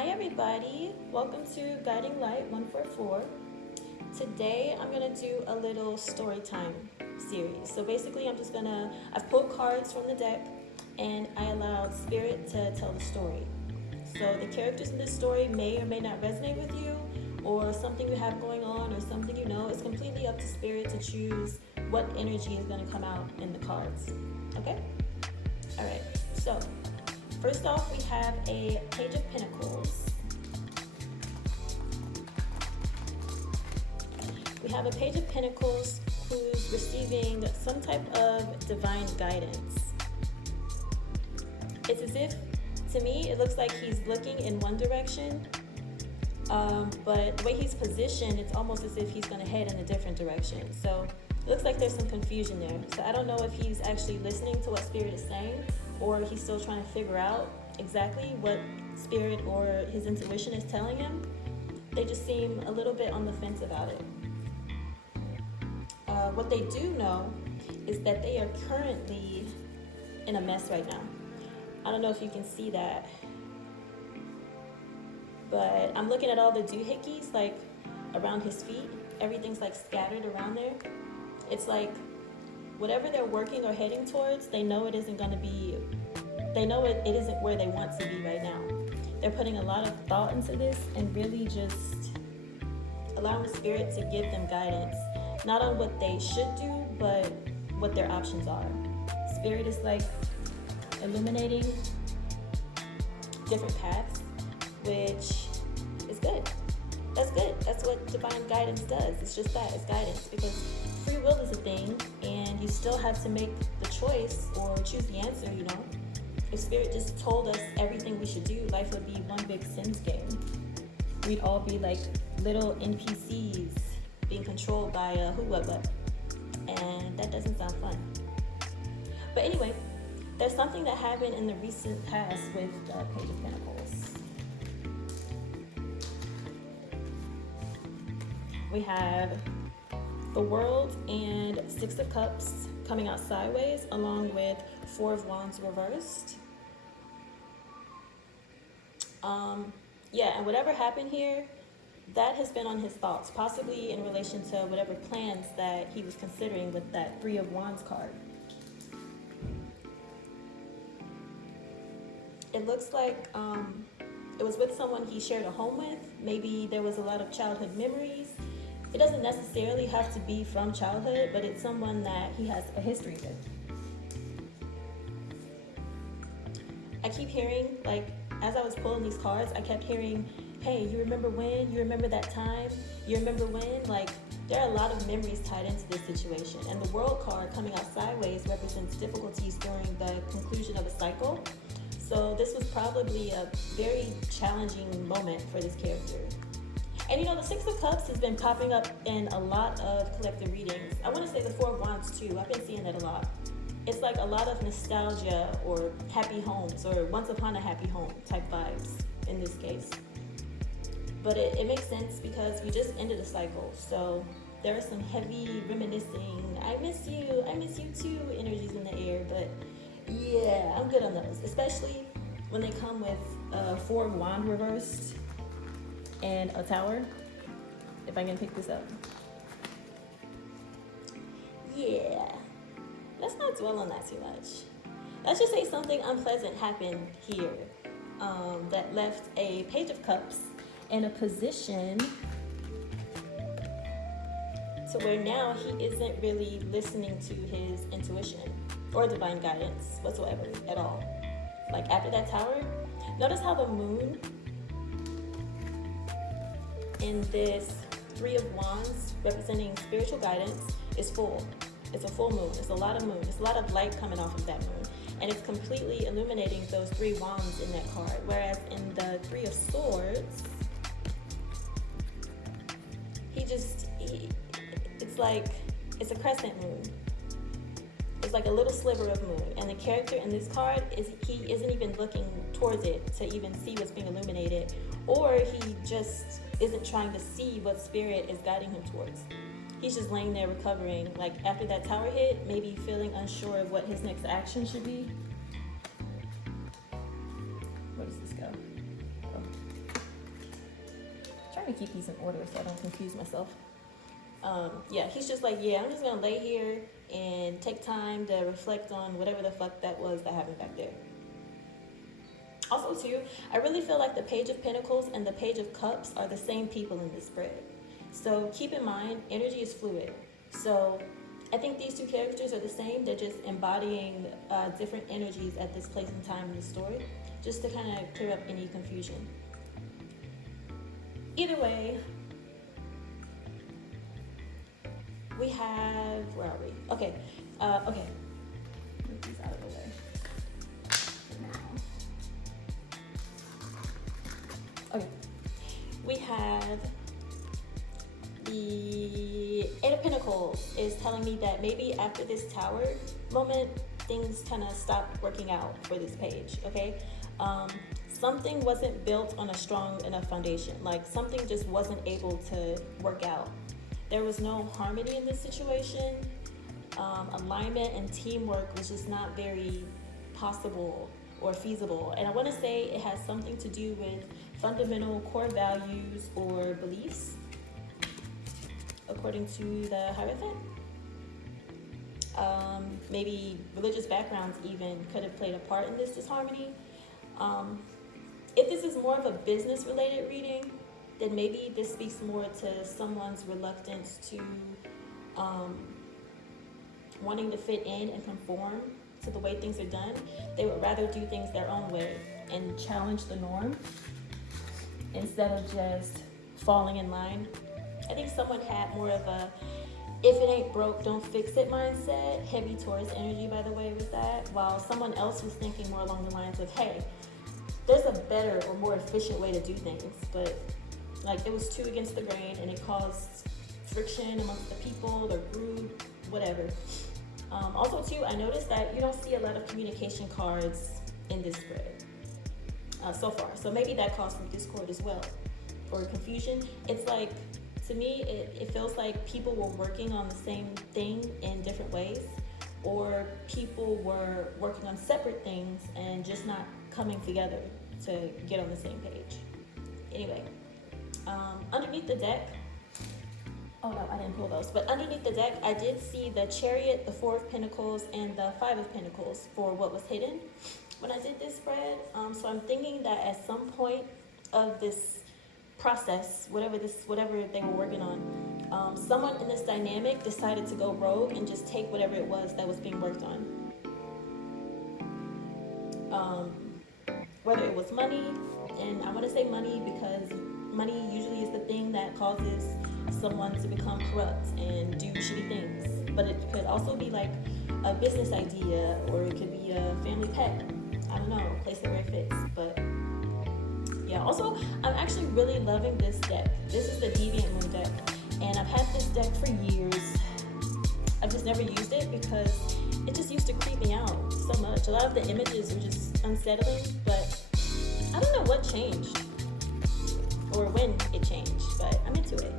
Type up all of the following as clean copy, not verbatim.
Hi everybody, welcome to Guiding Light 144. Today I'm going to do a little story time series. So basically I've pulled cards from the deck and I allowed Spirit to tell the story. So the characters in this story may or may not resonate with you, or something you have going on, or something you know. It's completely up to Spirit to choose what energy is going to come out in the cards. Okay? Alright, so first off, we have a Page of Pentacles. We have a Page of Pentacles who's receiving some type of divine guidance. It's as if, to me, it looks like he's looking in one direction, but the way he's positioned, it's almost as if he's going to head in a different direction. So it looks like there's some confusion there. So I don't know if he's actually listening to what Spirit is saying, or he's still trying to figure out exactly what Spirit or his intuition is telling him. They just seem a little bit on the fence about it. What they do know is that they are currently in a mess right now. I don't know if you can see that, but I'm looking at all the doohickeys like around his feet. Everything's like scattered around there. It's like whatever they're working or heading towards, they know it isn't going to be, they know it isn't where they want to be right now. They're putting a lot of thought into this and really just allowing Spirit to give them guidance, not on what they should do, but what their options are. Spirit is like illuminating different paths, which is good. That's good. That's what divine guidance does. It's just that, it's guidance, because free will is a thing and you still have to make the choice or choose the answer, you know. If Spirit just told us everything we should do, life would be one big Sims game. We'd all be like little NPCs being controlled by a who, what, and that doesn't sound fun. But anyway, there's something that happened in the recent past with the Page of Pentacles. We have the World and Six of Cups coming out sideways, along with Four of Wands reversed. And whatever happened here, that has been on his thoughts, possibly in relation to whatever plans that he was considering with that Three of Wands card. It looks like it was with someone he shared a home with. Maybe there was a lot of childhood memories. It doesn't necessarily have to be from childhood, but it's someone that he has a history with. I keep hearing, like, as I was pulling these cards, I kept hearing, hey, you remember when? You remember that time? You remember when? Like, there are a lot of memories tied into this situation. And the World card coming out sideways represents difficulties during the conclusion of a cycle. So this was probably a very challenging moment for this character. And you know, the Six of Cups has been popping up in a lot of collective readings. I want to say the Four of Wands too. I've been seeing that a lot. It's like a lot of nostalgia or happy homes or once upon a happy home type vibes in this case. But it makes sense because we just ended a cycle. So there are some heavy reminiscing, I miss you too energies in the air. But yeah, I'm good on those, especially when they come with Four of Wands reversed and a Tower, if I can pick this up. Yeah, let's not dwell on that too much. Let's just say something unpleasant happened here that left a Page of Cups in a position to where now he isn't really listening to his intuition or divine guidance whatsoever at all. Like after that Tower, notice how the moon in this Three of Wands representing spiritual guidance is full. It's a full moon. It's a lot of moon. It's a lot of light coming off of that moon. And it's completely illuminating those three wands in that card. Whereas in the Three of Swords, it's like, it's a crescent moon. It's like a little sliver of moon. And the character in this card, he isn't even looking towards it to even see what's being illuminated. Or he just isn't trying to see what Spirit is guiding him towards. He's just laying there recovering. Like after that Tower hit, maybe feeling unsure of what his next action should be. Where does this go? Oh. to keep these in order so I don't confuse myself. Yeah, he's just like, yeah, I'm just gonna lay here and take time to reflect on whatever the fuck that was that happened back there. Also, too, I really feel like the Page of Pentacles and the Page of Cups are the same people in this spread. So keep in mind, energy is fluid. So I think these two characters are the same. They're just embodying different energies at this place and time in the story, just to kind of clear up any confusion. Either way, we have, where are we? Okay, okay. Move these out of the way for now. Okay, we have the Eight of Pentacles is telling me that maybe after this Tower moment, things kind of stopped working out for this page, okay? Something wasn't built on a strong enough foundation. Like something just wasn't able to work out. There was no harmony in this situation. Alignment and teamwork was just not very possible or feasible. And I want to say it has something to do with fundamental core values or beliefs, according to the Hierophant. Maybe religious backgrounds even could have played a part in this disharmony. If this is more of a business related reading, then maybe this speaks more to someone's reluctance to wanting to fit in and conform to the way things are done. They would rather do things their own way and challenge the norm instead of just falling in line. I think someone had more of a if it ain't broke, don't fix it mindset. Heavy Taurus energy, by the way, with that. While someone else was thinking more along the lines of, hey, there's a better or more efficient way to do things. But like it was too against the grain and it caused friction amongst the people, the group, whatever. Also too, I noticed that you don't see a lot of communication cards in this spread so far. So maybe that caused some discord as well or confusion. It's like, to me, it feels like people were working on the same thing in different ways, or people were working on separate things and just not coming together to get on the same page. Anyway, underneath the deck, oh no, I didn't pull those, but underneath the deck, I did see the Chariot, the Four of Pentacles, and the Five of Pentacles for what was hidden when I did this spread. So I'm thinking that at some point of this process, whatever they were working on, someone in this dynamic decided to go rogue and just take whatever it was that was being worked on. Whether it was money, and I want to say money because money usually is the thing that causes someone to become corrupt and do shitty things. But it could also be like a business idea, or it could be a family pet. I don't know, place it where it fits. But yeah, also, I'm actually really loving this deck. This is the Deviant Moon deck, and I've had this deck for years. I've just never used it because it just used to creep me out so much. A lot of the images were just unsettling, but I don't know what changed or when it changed, but I'm into it.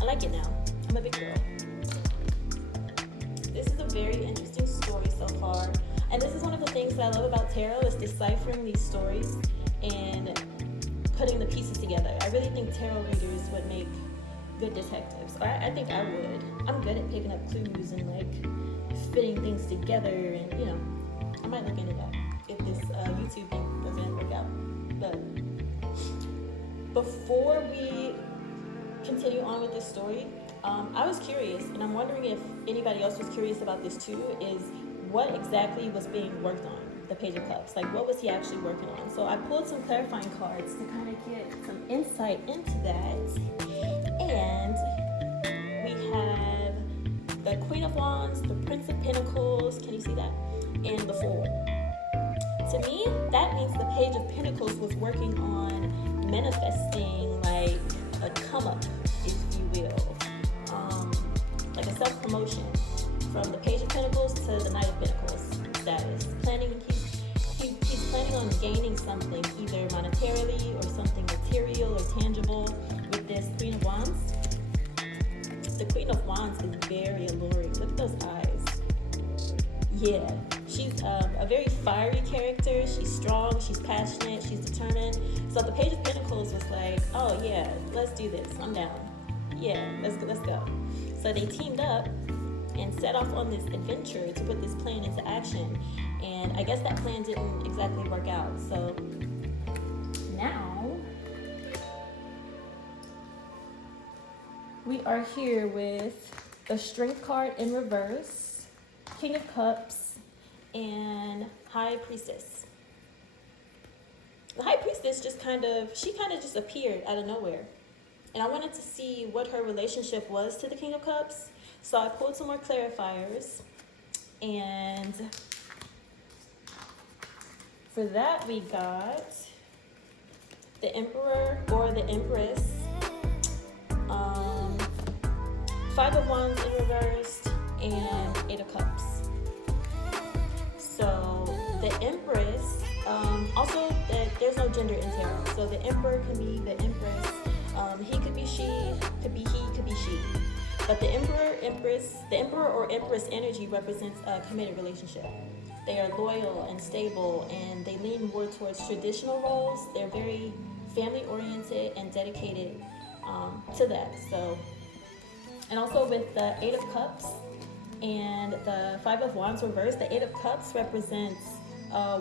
I like it now. I'm a big girl. This is a very interesting story so far, and this is one of the things that I love about tarot is deciphering these stories and putting the pieces together. I really think tarot readers would make good detectives. Or I think I would. I'm good at picking up clues and like fitting things together, and you know, I might look into that if this YouTube thing doesn't work out. But before we continue on with this story, I was curious, and I'm wondering if anybody else was curious about this too, is what exactly was being worked on the Page of Cups? Like, what was he actually working on? So I pulled some clarifying cards to kind of get some insight into that. And we have the Queen of Wands, the Prince of Pentacles, can you see that? And the Fool. To me, that means the Page of Pentacles was working on manifesting like a come up, if you will. Like a self-promotion from the Page of Pentacles to the Knight of Pentacles status. He's planning on gaining something, either monetarily or something material or tangible with this Queen of Wands. The Queen of Wands is very alluring. Look at those eyes. Yeah, She's a very fiery character. She's strong, she's passionate, she's determined. So the Page of Pentacles was like, oh yeah, let's do this. I'm down. Yeah, let's go. So they teamed up and set off on this adventure to put this plan into action. And I guess that plan didn't exactly work out. So now we are here with the Strength card in reverse, King of Cups, and High Priestess. The High Priestess just kind of just appeared out of nowhere. And I wanted to see what her relationship was to the King of Cups. So I pulled some more clarifiers. And for that we got the Emperor or the Empress, Five of Wands in reverse, and Eight of Cups. So the Empress, also there's no gender in tarot. So the Emperor can be the Empress. He could be she, could be he, could be she. But the Emperor or Empress energy represents a committed relationship. They are loyal and stable, and they lean more towards traditional roles. They're very family-oriented and dedicated to that. So, and also with the Eight of Cups and the Five of Wands reversed, the Eight of Cups represents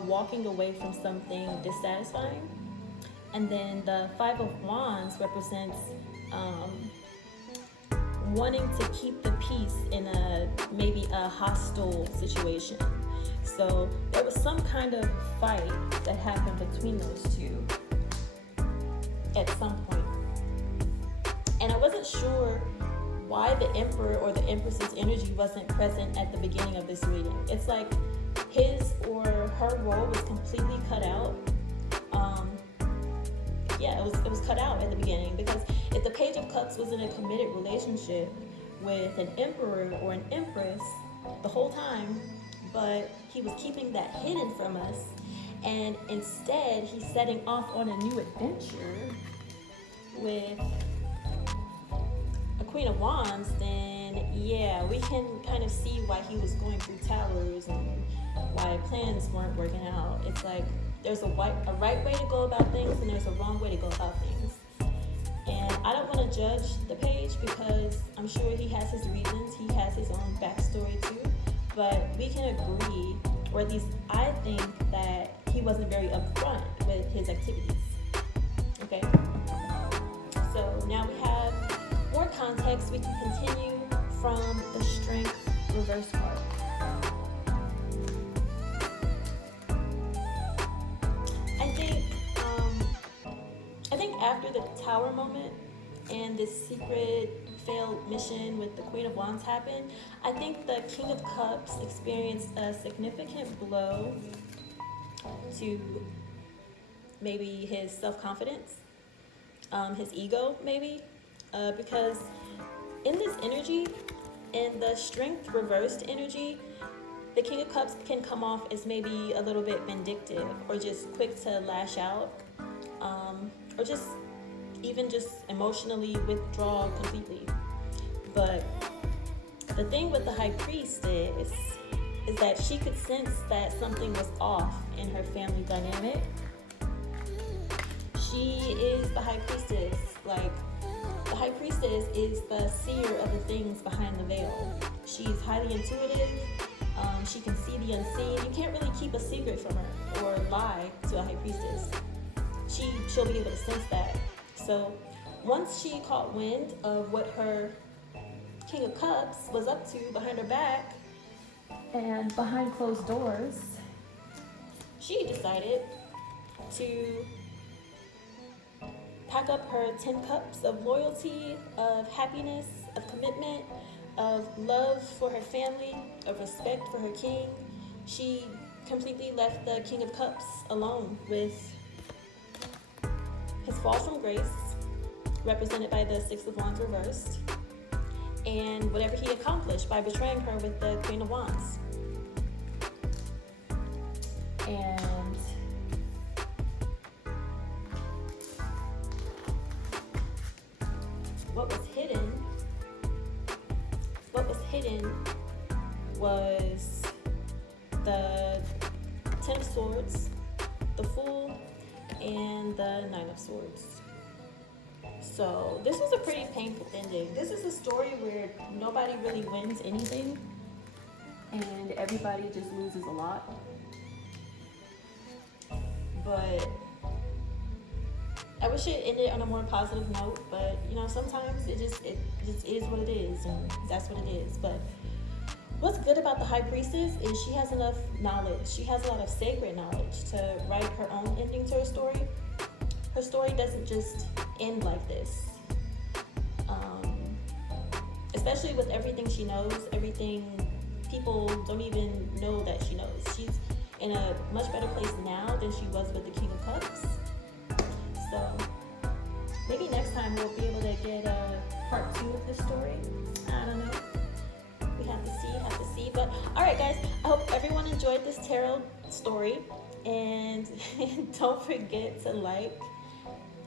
walking away from something dissatisfying. And then the Five of Wands represents wanting to keep the peace in maybe a hostile situation. So there was some kind of fight that happened between those two at some point. And I wasn't sure why the Emperor or the Empress's energy wasn't present at the beginning of this reading. It's like his or her role was completely cut out. It was cut out at the beginning, because if the Page of Cups was in a committed relationship with an Emperor or an Empress the whole time, but he was keeping that hidden from us, and instead he's setting off on a new adventure with a Queen of Wands, then yeah, we can kind of see why he was going through towers and why plans weren't working out. It's like there's a right way to go about things, and there's a wrong way to go about things. And I don't want to judge the Page, because I'm sure he has his reasons. He has his own backstory too. But we can agree, or at least I think, that he wasn't very upfront with his activities. Okay? So now we have more context. We can continue from the Strength reverse card. I think after the Tower moment and this secret failed mission with the Queen of Wands happened, I think the King of Cups experienced a significant blow to maybe his self-confidence, his ego maybe, because in this energy, in the Strength reversed energy, the King of Cups can come off as maybe a little bit vindictive, or just quick to lash out, or just emotionally withdraw completely. But the thing with the High Priestess is that she could sense that something was off in her family dynamic. She is the High Priestess. Like, the High Priestess is the seer of the things behind the veil. She's highly intuitive. She can see the unseen. You can't really keep a secret from her or lie to a High Priestess. She'll be able to sense that. So once she caught wind of what her King of Cups was up to behind her back and behind closed doors, she decided to pack up her 10 cups of loyalty, of happiness, of commitment, of love for her family, of respect for her king. She completely left the King of Cups alone with his fall from grace, represented by the Six of Wands reversed, and whatever he accomplished by betraying her with the Queen of Wands. And what was hidden was the and the Nine of Swords. So this was a pretty painful ending. This is a story where nobody really wins anything and everybody just loses a lot. But I wish it ended on a more positive note, but you know, sometimes it just is what it is, and that's what it is. But what's good about the High Priestess is she has enough knowledge. She has a lot of sacred knowledge to write her own ending to her story. Her story doesn't just end like this. Especially with everything she knows, everything people don't even know that she knows. She's in a much better place now than she was with the King of Cups. So maybe next time we'll be able to get part 2 of this story. I don't know. We have to see. But all right, guys, I hope everyone enjoyed this tarot story. And don't forget to like,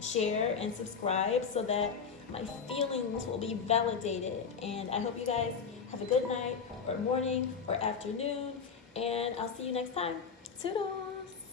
share, and subscribe so that my feelings will be validated. And I hope you guys have a good night or morning or afternoon. And I'll see you next time. Toodles!